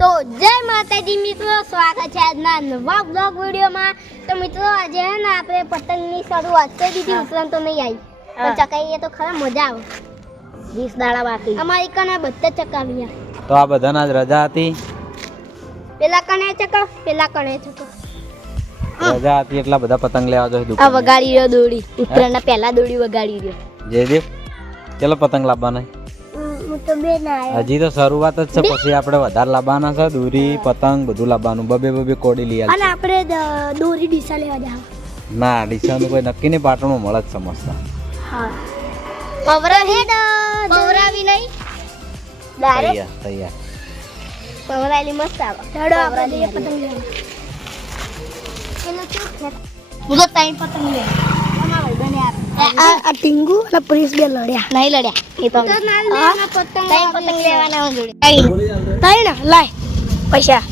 તો જય માતાજી મિત્રો સ્વાગત છે આજના નવા બ્લોગ વિડીયોમાં. તો મિત્રો આજે હે ને આપણે પતંગની શરૂઆત કરી દીધી ઉત્તરાયણ તો નહીં આવી. પણ હા. ચકાઈએ તો ખરા મજા આવે. વીસ દાડા બાકી. અમારી કને બધા ચકાવ્યા તો આ બધાના જ રજા હતી? પેલા કને ચકાવ પેલા કને ચકાવ. રજા હતી એટલા બધા પતંગ લેવા જોઈએ આ વગાડી રહ્યો દોડી. ઉત્તરાયણના પહેલા દોડી વગાડી રહ્યો. જયદીપ ચલો પતંગ લાવવાના? હજી તો શરૂઆત જ છે પછી આપણે વધારે લાવવાના છે દોરી પતંગ બધું લાવવાનું બબે બબે કોડી લઈ અને આપણે દોરી ડીસા લેવા જાવ. ના ડીસાનું કોઈ નક્કી નહીં પાટણમાં મળે જ સમજતા હા. પવરાવી પવરાવી નહીં? તૈયાર તૈયાર. પવરાયેલી મસ્ત આવે. ચડો આપણે જઈએ પતંગ લેવા. હું તો ત્રણ પતંગ લે આ ટીંગુ અને પોલીસ બે લડ્યા. નહીં લડ્યા. એ તો ત્રણ પતંગ લેવાના હું જોડે. ત્રણ લાય. પૈસા.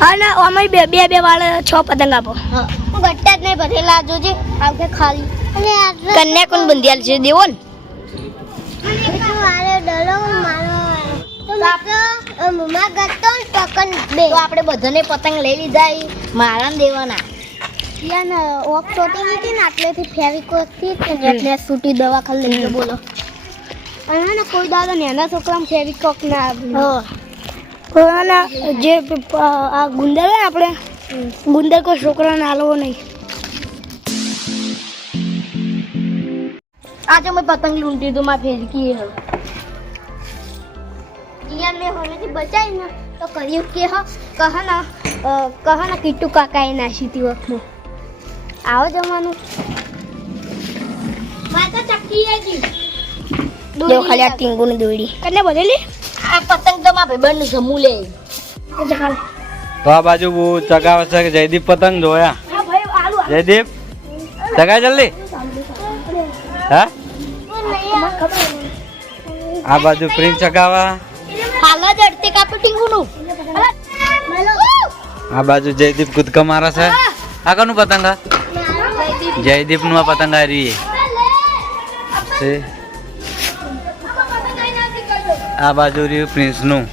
હા ના અમે બે બે બે વાળે છ પતંગ આપો. હું. ગટ્ટા જ નહીં ભરેલા જોજે. આવકે ખાલી. કન્યા કોણ બંધિયાલ છે દેવો ને. તો આપણે બધાને પતંગ લઈ લીધા ઈ હતી ને દેવાના સૂટી દવા ખાલી લઈ ગયો બોલો. અને ને કોઈ દાદા નાના છોકરામાં ફેવિકોક ના આવ્યું જે આ ગુંદર હોય આપણે ગુંદર કોઈ છોકરાને હાલવો નહીં. આજે મેં પતંગ લૂંટી તો માં ફેરકી હે ઈયા મેં હવેથી બચાવી ને તો કર્યું કે હ કહ ને અ, કહ ને કીટુ કાકાએ નાસી હતી વખતમાં આવો જમવાનું. માતા ચક્કી હતી. જો ખાલી આ ટીંગુની દોડી કને બધેલી આ પતંગ તો માં ભાઈબંધ જમુ લે. તો આ બાજુ બહુ ચગાવે છે કે જયદીપ પતંગ જોયા? હા ભાઈ આલુ જયદીપ ચગા જલ્દી. હા? આ બાજુ પ્રિન્સ ચગાવા. હાલો જ અડતે કાપી ટીંગુનું. આ બાજુ જયદીપ કૂદકા મારે છે. આ કોનું પતંગ આ? જયદીપનું આ પતંગ આ રહ્યું છે આ બાજુ રહ્યું પ્રિન્સનું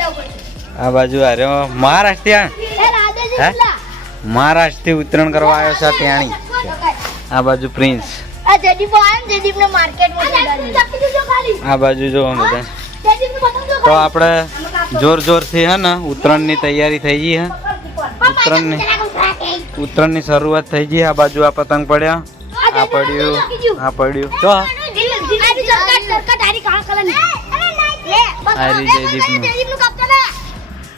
આ બાજુ આ રહ્યો મહારાષ્ટ્રીય હે મહારાષ્ટ્રથી ઉત્તરાયણ કરવા આવ્યો છે ત્યાંની આ બાજુ પ્રિન્સ આ જદીપ આયો ને જદીપ ને માર્કેટમાં આ બાજુ જો બધા તો આપણે જોર જોરથી હે ને ઉત્તરાયણની તૈયારી થઈ ગઈ હે ઉત્તરાયણની ઉત્તરાયણની શરૂઆત થઈ ગઈ. આ બાજુ આ પતંગ પડ્યા. આ પડ્યું. આ પડ્યું. જો.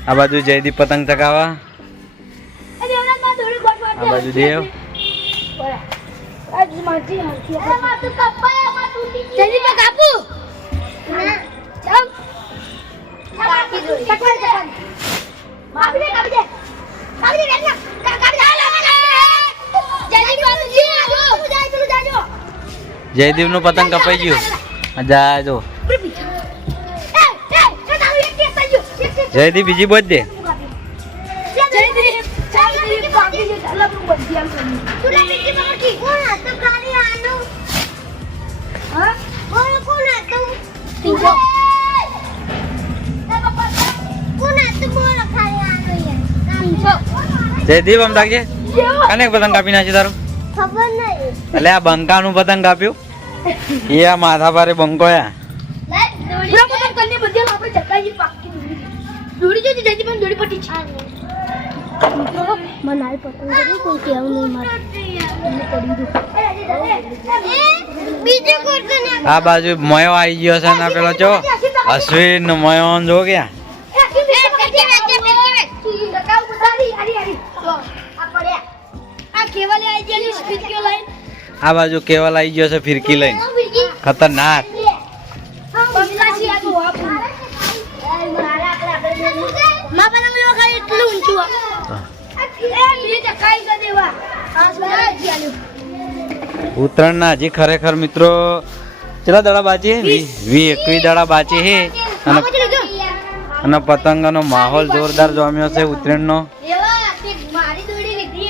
આ બાજુ જયદીપ પતંગ ચગાવા આ બાજુ દેવ. જયદીપ નું પતંગ કપાઈ ગયું. મજા જા જયદીપ બીજી બોજ દે. જયદીપ આમ લાગજે કાને પતંગ કાપી નાખી તારું? ખબર નહીં એટલે આ બંકાનું પતંગ કાપ્યું એ આ માથા ભારે બંકો યા બનાવી પતંગ કરી કોઈ કેવું નહીં મારે આ બાજુ મયો આવી ગયો છે ને પેલો ચો અશ્વિન મયો જો ગયા આ બાજુ કેવલ આવી ગયો છે ફિરકી લઈને. ખતરનાક. ઉત્તરાયણના હજી ખરેખર મિત્રો કેટલા દાડા બાચી વી વી એકવી દાડા બાચી હે? અને અને પતંગનો માહોલ જોરદાર જામ્યો છે ઉત્તરાયણનો.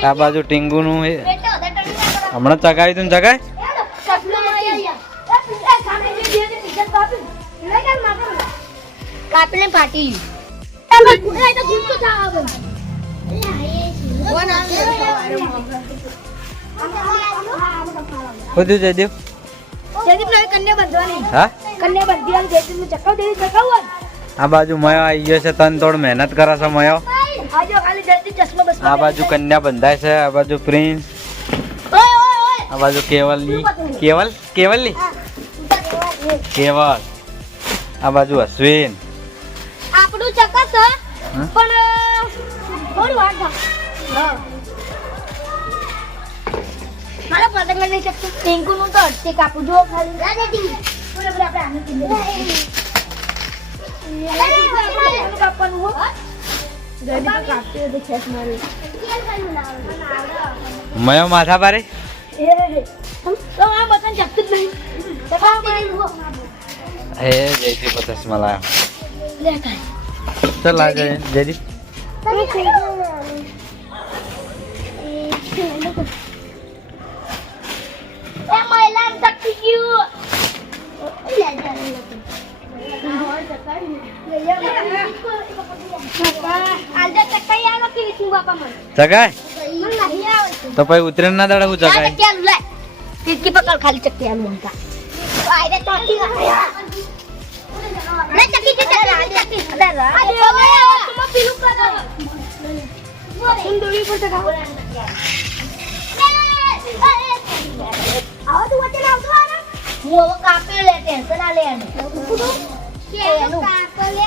આ બાજુ ટીંગુનું એ. હમણાં ચગાવી તું ચગાય? કાપીને ફાટી બધું જયદેવ આ બાજુ મયો આવી ગયો છે તન તોડ મહેનત કરે છે મયો. આ બાજુ કન્યા બંધાય છે આ બાજુ પ્રિન્સ ઓય ઓય ઓય આ બાજુ કેવલની કેવલ કેવલની કેવલ આ બાજુ અશ્વિન આપણું ચકસ પણ થોડી વાર થાય મારા પતંગ લઈ શકતું ટીંકુ નું તો અટકે કાપું જો ખાલી બરાબર આપણે આને કીધું મયો માથા પારે એ તો આ બટન ચકતું જ નહીં ચકાવ મારી હો એ જયદીપ ચશ્મા લાયો લે કાંઈ ચાલ આ જય જયદીપ એ મહિલાને ચકી ગયું આજે ચકાઈ આવડતું તો પછી ઉતરેણ ના દાડે હું ચાલ લે. પકડ ખાલી ચક્કી આલુ અંકા આયરે ચોટી લે. ચક્કી કે ચકી ચકી અરે રા આજે હવે તમે પીલું તું દોડી પર ચકાવ આવો તું વચ્ચે આવતો આને હું હવે કાપી લે ટેન્શન આ લે એને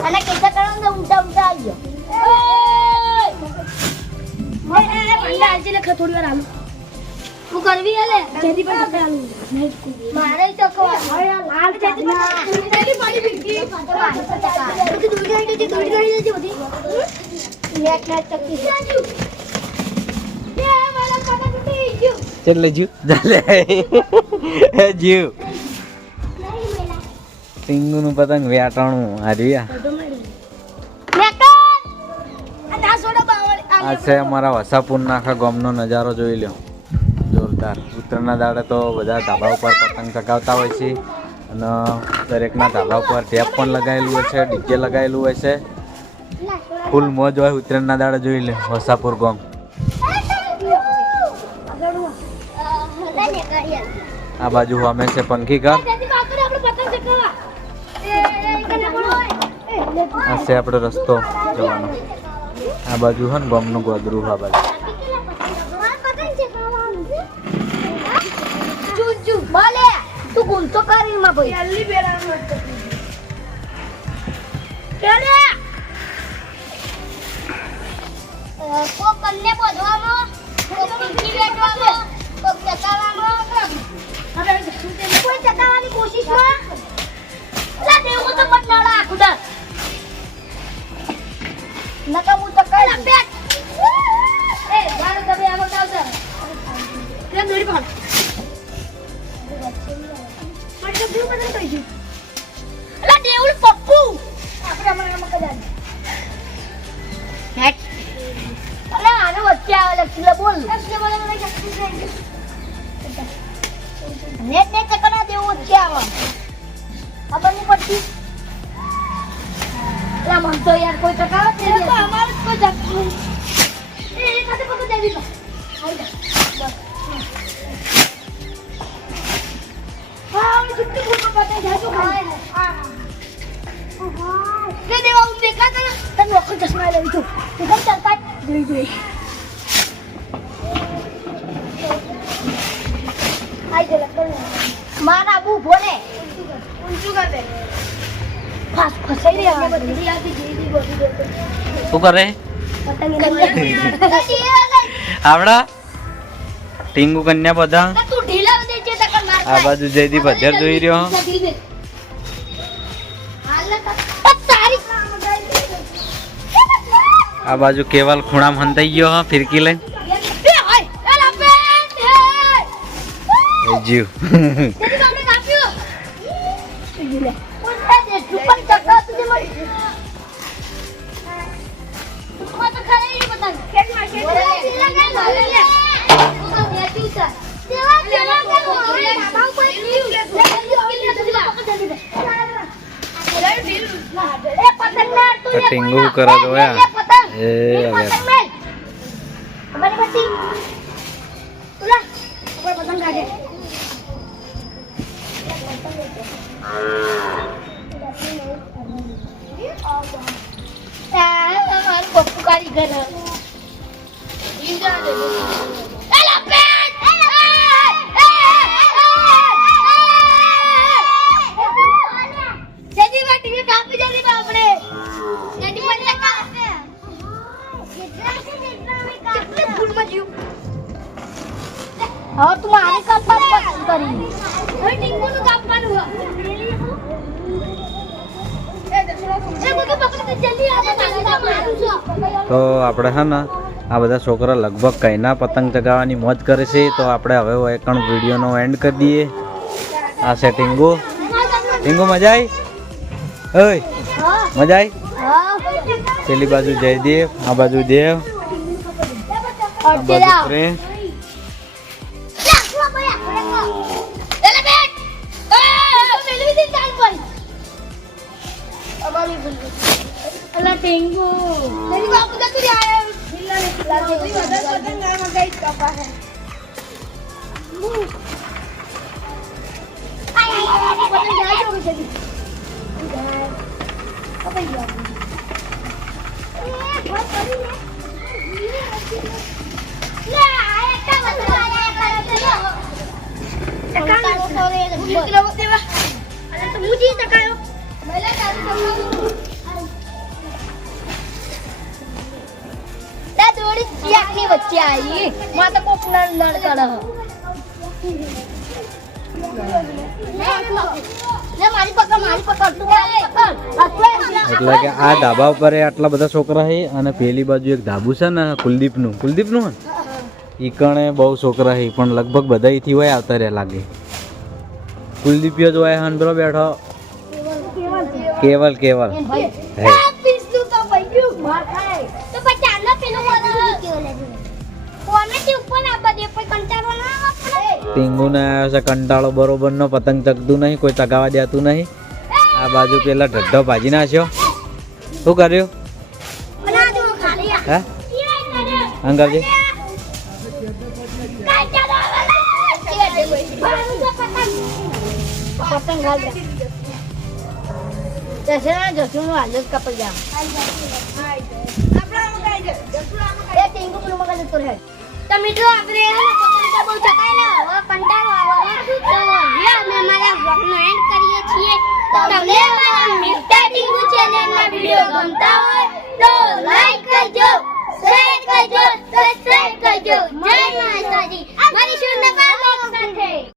અને કેટલા કરવાનું ઊંચા ઊંચા આવી ગયો થોડી વાર આલુ હું કરવી હલે પર ચક્કર મારે તો લાલ જીવ જીવ ટીંગુ નું પતંગ વ્યાટાણું. હાર્યા આ છે અમારા વસાપુરના આખા ગામનો નજારો જોઈ લ્યો. જોરદાર. ઉત્તરના દાડે તો બધા ધાબા ઉપર પતંગ ચગાવતા હોય છે. અને દરેકના ધાબા ઉપર ટેપ પણ લગાવેલું હોય છે ડીજે લગાવેલું હોય છે. ફૂલ મોજ હોય ઉત્તરાયણના દાડે જોઈ લે વસાપુર ગામ. આ બાજુ અમે છે પંખી ઘર. આ છે આપણો રસ્તો જવાનો. આ બાજુ છે ને ગમનું ગોદરું આ બાજુ. તું ગુંતો કરી માં ભાઈ જલ્દી બેરાનું કેલે કોક કન્ને બોધવામાં કોક પીંકી બેઠવામાં કોક ચકાવવામાં કોઈ ચકાવવાની કોશિશમાં લા દેવું તો પટનાળા ખુદા નકા હું તો કઈ લપેટ એ મારો તમે આમાં આવજો કે દોડી પાડ? મને તો બ્લુ બટન થઈ ગયું લા દેવું પપ્પુ. આપણે અમારા નામ કદાચ હેટ અરે આનો વચ્ચે આવે લક્ષી બોલ. નેટ નેટ ચકના દેવું વચ્ચે આવે. ખબર નહીં પડતી. અલા મન તો યાર કોઈ ચકાવે જ નહીં અમારે કોઈ ચકાવે એ ખાતે પકડ દેવી તો હા ઓલી છુટ્ટી ફૂટમાં પતાઈ જાય તો ખાય? કે દેવા હું દેખા તને? તને વખત ચશ્મા લેવી છું તું કેમ ચાલતા જોઈ જોઈ મારા બુ ભોને શું કરે? આવડા ટીંગુ કન્યા બધા? આ બાજુ જયદીપ અધેર જોઈ રહ્યો. તારી આ બાજુ કેવલ ખૂણા હંતાઈ ગયો હા ફિરકી લઈને. એ હોય એ લપેટ હે એ જીવ. તો ટીંગુ કરે તો યા. એ હવે. હે. હવે તું મારે કાપવા પસંદ કરી હવે ટીંગુનું કાપવાનું હે એ મને પકડ જલ્દી આ મારું છું તો આપણે હે ને આ બધા છોકરા લગભગ કઈના પતંગ ચગાવવાની મોજ કરે છે તો આપણે હવે એકણ વિડીયોનો એન્ડ કરી દઈએ. આ છે ટીંગુ. ટીંગુ મજા આવી ઓય મજા આવી પેલી બાજુ જયદેવ આ બાજુ દેવ. આ બાજુ પ્રેમ. અલા ટેંગો. તેની બાપુ જતું રે આયો Mudi, takayo. Wala, tayo sa mga વચ્ચે આવી માં તો કોક નળ નળ કરે એટલે કે આ ધાબા ઉપર આટલા બધા છોકરા છે અને પેલી બાજુ એક ધાબુ છે ને કુલદીપનું. કુલદીપનું ઈ કણે બહુ છોકરા છે પણ લગભગ બધા અહીંથી હોય આવતા રહ્યા લાગે. કુલદીપ જ હોય હન બેઠો. કેવલ કેવલ. હે. કોમેથી ઉપર ના બધે કોઈ કંટાળો ના આપણે? ટીંગુને આવ્યો છે કંટાળો બરોબરનો પતંગ ચગતું નહીં કોઈ ચગાવા દેતું નહીં. આ બાજુ પેલા ઢઢ્ઢો ભાજી નાખ્યો. શું કર્યું? હે અંકલજી પતંગ હાલ જશે ને જશું નું હાલ જ કપડ જા એ ટીંગુ પેલું મગજ જતો રહે તો મિત્રો આપણે પતંગ બહુ ચકાયેલા હવે કંટાળો આવવાનો તો હવે અમે અમારા બ્લોગનો એન્ડ કરીએ છીએ. તમને અમારા મિસ્ટર ટીંગુ ચેનલના વીડિયો ગમતા હોય તો લાઈક કરજો શેર કરજો સબસ્ક્રાઇબ કરજો. જય માતાજી. મળીશું નવા બ્લોગ સાથે.